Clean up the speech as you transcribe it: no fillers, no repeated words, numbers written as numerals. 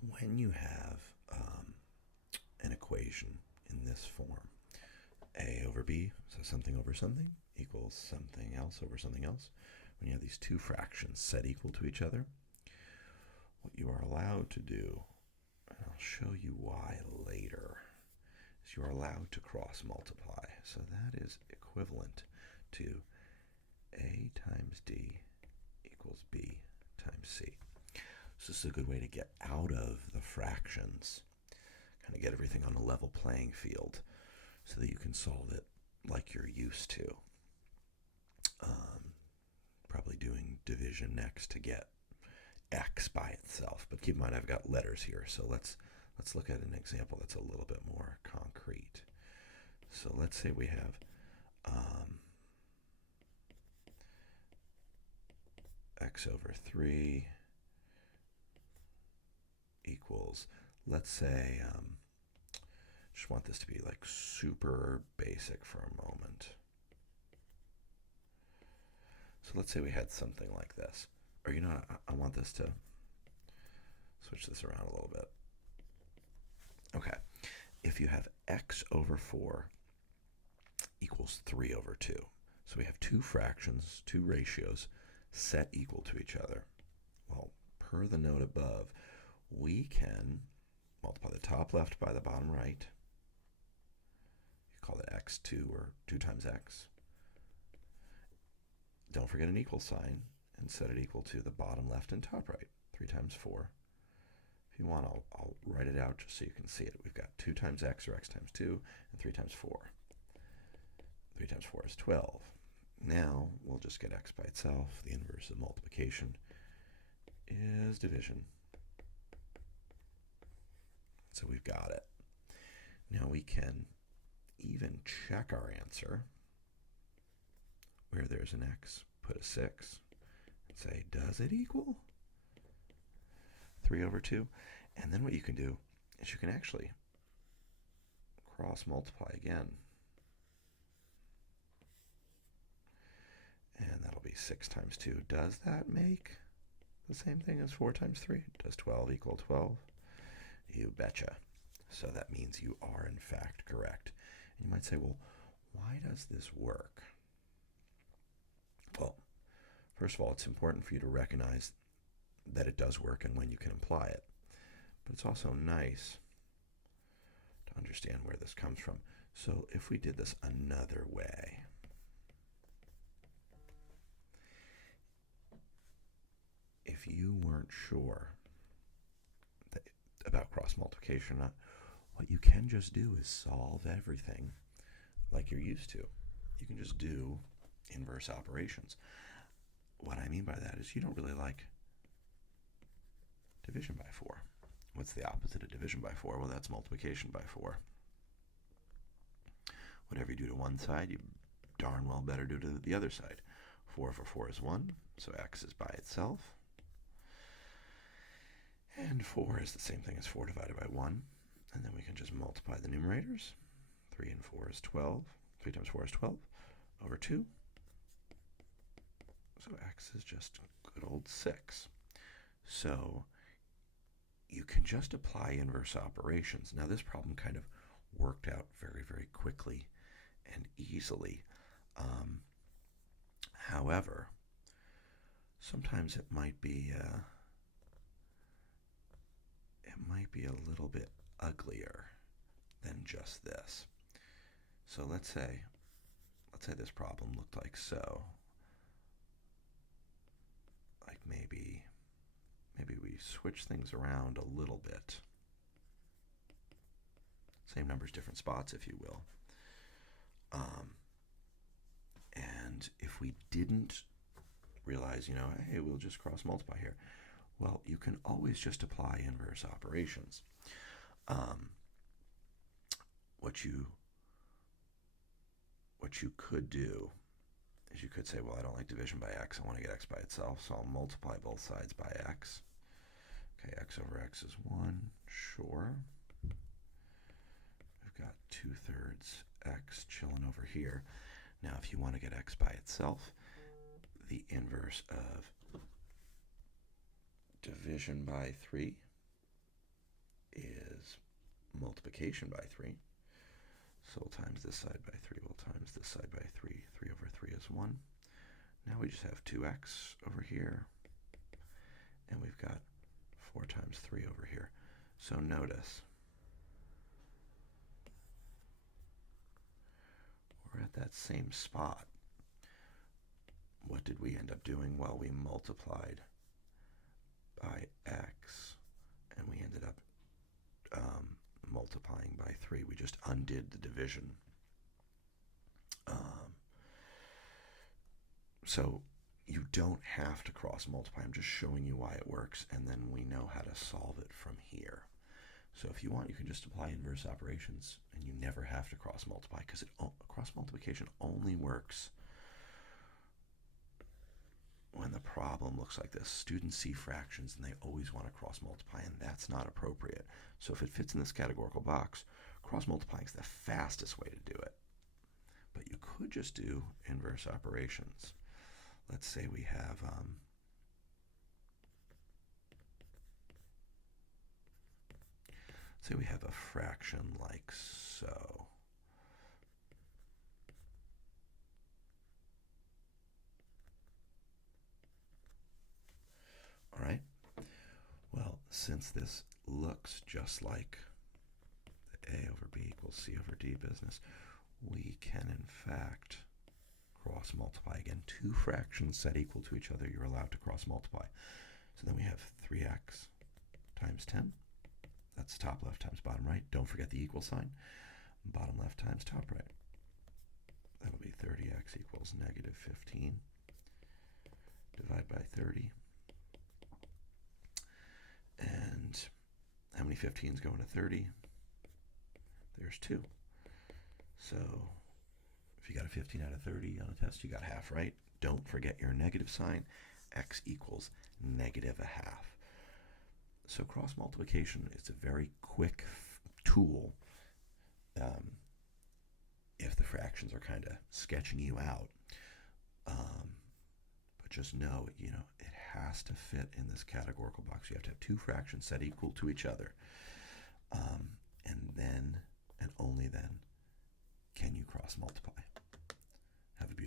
when you have an equation in this form, a over b, so something over something, equals something else over something else, when you have these two fractions set equal to each other, what you are allowed to do, and I'll show you why later, is you are allowed to cross multiply. So that is equivalent to a times d equals b times c. So this is a good way to get out of the fractions, kind of get everything on a level playing field so that you can solve it like you're used to. Probably doing division next to get x by itself, but keep in mind I've got letters here, so let's look at an example that's a little bit more concrete. So let's say we have x over 3 equals, let's say, just want this to be like super basic for a moment. So let's say we had something like this. Or you know what, I want this to switch this around a little bit. Okay, if you have x over 4 equals 3 over 2, so we have two fractions, two ratios, set equal to each other. Well, per the note above, we can multiply the top left by the bottom right. You call it x2 or 2 times x. Don't forget an equal sign and set it equal to the bottom left and top right. 3 times 4. If you want, I'll write it out just so you can see it. We've got 2 times x, or x times 2, and 3 times 4. 3 times 4 is 12. Now we'll just get x by itself. The inverse of multiplication is division. So we've got it. Now we can even check our answer. Where there's an x, put a 6 and say, does it equal 3 over 2? And then what you can do is you can actually cross multiply again. And that'll be 6 times 2. Does that make the same thing as 4 times 3? Does 12 equal 12? You betcha. So that means you are in fact correct. And you might say, well, why does this work? Well, first of all, it's important for you to recognize that it does work and when you can apply it. But it's also nice to understand where this comes from. So if we did this another way, if you weren't sure about cross multiplication or not, what you can just do is solve everything like you're used to. You can just do inverse operations. What I mean by that is you don't really like division by 4. What's the opposite of division by 4? Well, that's multiplication by 4. Whatever you do to one side, you darn well better do to the other side. 4 over 4 is 1, so x is by itself. And 4 is the same thing as 4 divided by 1. And then we can just multiply the numerators. 3 and 4 is 12. 3 times 4 is 12 over 2. So x is just good old 6. So you can just apply inverse operations. Now this problem kind of worked out very, very quickly and easily. However, sometimes it might be a little bit uglier than just this. So let's say this problem looked like so. Like maybe we switch things around a little bit. Same numbers, different spots, if you will. And if we didn't realize, hey, we'll just cross multiply here. Well, you can always just apply inverse operations. What you could do is you could say, well, I don't like division by x. I want to get x by itself, so I'll multiply both sides by x. Okay, x over x is 1. Sure. We've got 2/3 x chilling over here. Now, if you want to get x by itself, the inverse of division by 3 multiplication by 3. So we'll times this side by 3. We'll times this side by 3. 3 over 3 is 1. Now we just have 2x over here. And we've got 4 times 3 over here. So notice, we're at that same spot. What did we end up doing? Well, we multiplied by x, and we ended up multiplying by 3. We just undid the division. So you don't have to cross multiply. I'm just showing you why it works, and then we know how to solve it from here. So if you want, you can just apply inverse operations, and you never have to cross multiply, because cross multiplication only works when the problem looks like this. Students see fractions and they always want to cross multiply, and that's not appropriate. So if it fits in this categorical box, cross multiplying is the fastest way to do it. But you could just do inverse operations. Let's say we have a fraction like so. All right. Well, since this looks just like the A over B equals C over D business, we can in fact cross multiply. Again, 2 fractions set equal to each other, you're allowed to cross multiply. So then we have 3x times 10. That's top left times bottom right. Don't forget the equal sign. Bottom left times top right. That'll be 30x equals negative 15. Divide by 30. And how many 15s go into 30? There's 2. So if you got a 15 out of 30 on a test, you got half, right? Don't forget your negative sign. X equals negative a half. So cross multiplication is a very quick tool if the fractions are kind of sketching you out. But just know, it has to fit in this categorical box. You have to have 2 fractions set equal to each other. And then, and only then, can you cross multiply. Have a beautiful